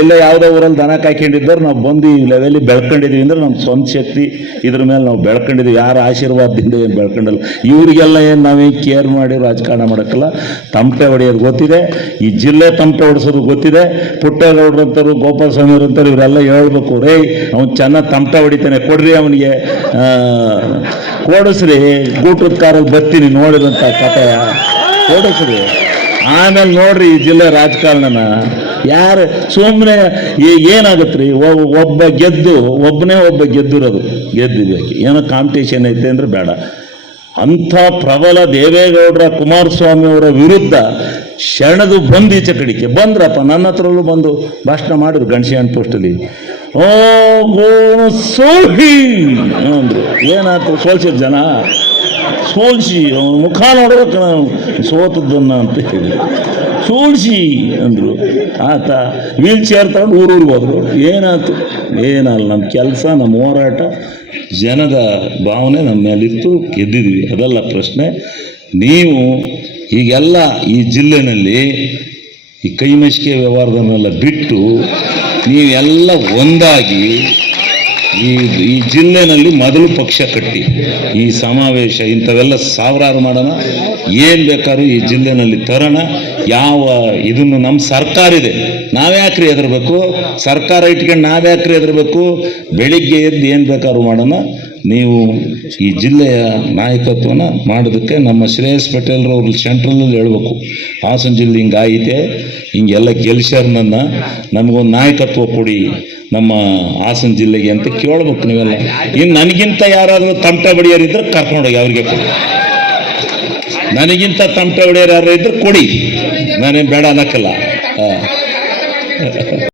ಎಲ್ಲ ಯಾವುದೋ ಊರಲ್ಲಿ ದನ ಕಾಯ್ಕೊಂಡಿದ್ದಾರೆ, ನಾವು ಬಂದು ಈ ಲೆವೆಲಿಗೆ ಬೆಳ್ಕೊಂಡಿದೀವಿ ಅಂದ್ರೆ ನಮ್ಮ ಸ್ವಂತ ಶಕ್ತಿ ಇದ್ರ ಮೇಲೆ ನಾವು ಬೆಳ್ಕೊಂಡಿದ್ದೀವಿ. ಯಾರ ಆಶೀರ್ವಾದದಿಂದ ಏನು ಬೆಳ್ಕೊಂಡಲ್ಲ. ಇವರಿಗೆಲ್ಲ ಏನು ನಾವೇನು ಕೇರ್ ಮಾಡಿ ರಾಜಕಾರಣ ಮಾಡೋಕ್ಕಲ್ಲ. ತಮಟೆ ಹೊಡೆಯೋದು ಗೊತ್ತಿದೆ, ಈ ಜಿಲ್ಲೆ ತಮಟೆ ಹೊಡೆಸೋದು ಗೊತ್ತಿದೆ. ಪುಟ್ಟೇಗೌಡರಂತರು, ಗೋಪಾಲ ಸ್ವಾಮಿಯವರಂತರು ಇವರೆಲ್ಲ ಹೇಳ್ಬೇಕು, ರೇ ಅವ್ನು ಚೆನ್ನಾಗಿ ತಮಟೆ ಹೊಡಿತಾನೆ, ಕೊಡ್ರಿ ಅವನಿಗೆ ಕೊಡಿಸ್ರಿ, ಗೂಟದ ಕಾರಲ್ಲಿ ಬರ್ತೀನಿ ನೋಡಿದಂಥ ಕಥೆ ಕೊಡಿಸ್ರಿ. ಆಮೇಲೆ ನೋಡ್ರಿ ಈ ಜಿಲ್ಲೆ ರಾಜಕಾರಣನ ಯಾರು ಸುಮ್ಮನೆ ಏನಾಗತ್ರಿ. ಒಬ್ಬ ಒಬ್ಬನೇ ಗೆದ್ದಿರೋದು ಗೆದ್ದಿದ್ಬೇಕು. ಏನೋ ಕಾಂಪಿಟೇಷನ್ ಐತೆ ಅಂದ್ರೆ ಬೇಡ. ಅಂಥ ಪ್ರಬಲ ದೇವೇಗೌಡರ ಕುಮಾರಸ್ವಾಮಿ ಅವರ ವಿರುದ್ಧ ಶರಣದು ಬಂದು ಈಚೆ ಕಡೆಗೆ ಬಂದ್ರಪ್ಪ. ನನ್ನ ಹತ್ರಲ್ಲೂ ಬಂದು ಭಾಷಣ ಮಾಡಿದ್ರು ಗಣಶಿಯನ್ ಪೋಸ್ಟಲ್ಲಿ. ಸೋಹಿ ಅಂದರು. ಏನಾಯ್ತು? ಸೋಲ್ಸಿದ ಜನ ಸೋಲ್ಸಿ ಮುಖ ನೋಡ್ಬೇಕು ನಾವು ಸೋತದ್ದನ್ನ ಅಂತ ಹೇಳಿ ಸೋಲ್ಸಿ ಅಂದರು. ಆತ ವೀಲ್ ಚೇರ್ ತಗೊಂಡು ಊರೂರಿಗೆ ಹೋದ್ರು. ಏನಾಯ್ತು? ಏನಲ್ಲ, ನಮ್ಮ ಕೆಲಸ, ನಮ್ಮ ಹೋರಾಟ, ಜನದ ಭಾವನೆ ನಮ್ಮ ಮೇಲಿತ್ತು, ಗೆದ್ದಿದ್ವಿ. ಅದಲ್ಲ ಪ್ರಶ್ನೆ. ನೀವು ಈಗೆಲ್ಲ ಈ ಜಿಲ್ಲೆನಲ್ಲಿ ಈ ಕೈಮಶಿಕೆ ವ್ಯವಹಾರದನ್ನೆಲ್ಲ ಬಿಟ್ಟು ನೀವೆಲ್ಲ ಒಂದಾಗಿ ಈ ಜಿಲ್ಲೆನಲ್ಲಿ ಮೊದಲು ಪಕ್ಷ ಕಟ್ಟಿ ಈ ಸಮಾವೇಶ ಇಂಥವೆಲ್ಲ ಸಾವಿರಾರು ಮಾಡೋಣ. ಏನು ಬೇಕಾದ್ರೂ ಈ ಜಿಲ್ಲೆನಲ್ಲಿ ತರೋಣ. ಯಾವ ಇದನ್ನು ನಮ್ಮ ಸರ್ಕಾರ ಇದೆ, ನಾವ್ಯಾಕ್ರಿ ಹೆದರ್ಬೇಕು? ಸರ್ಕಾರ ಇಟ್ಕೊಂಡು ನಾವ್ಯಾಕ್ರಿ ಹೆದರ್ಬೇಕು? ಬೆಳಿಗ್ಗೆ ಎದ್ದು ಏನು ಬೇಕಾದ್ರೂ ಮಾಡೋಣ. ನೀವು ಈ ಜಿಲ್ಲೆಯ ನಾಯಕತ್ವನ ಮಾಡೋದಕ್ಕೆ ನಮ್ಮ ಶ್ರೇಯಸ್ ಪಟೇಲ್ರವ್ರು ಸೆಂಟ್ರಲಲ್ಲಿ ಹೇಳ್ಬೇಕು, ಹಾಸನ ಜಿಲ್ಲೆ ಹಿಂಗಾಯಿತೆ, ಹಿಂಗೆಲ್ಲ ಗೆಲ್ಸ್ಯಾರ, ನಮಗೊಂದು ನಾಯಕತ್ವ ಕೊಡಿ ನಮ್ಮ ಹಾಸನ ಜಿಲ್ಲೆಗೆ ಅಂತ ಕೇಳ್ಬೇಕು ನೀವೆಲ್ಲ. ಇನ್ನು ನನಗಿಂತ ಯಾರಾದರೂ ತಮಟೆ ಬಡಿಯೋರಿದ್ರೆ ಕರ್ಕೊಂಡೋಗಿ ಅವ್ರಿಗೆ ಕೊಡಿ. ನನಗಿಂತ ತಮಟೆ ಹೊಡೆಯೋರು ಯಾರು ಇದ್ರೆ ಕೊಡಿ, ನಾನೇನು ಬೇಡ ಅನ್ನಕ್ಕಲ್ಲ.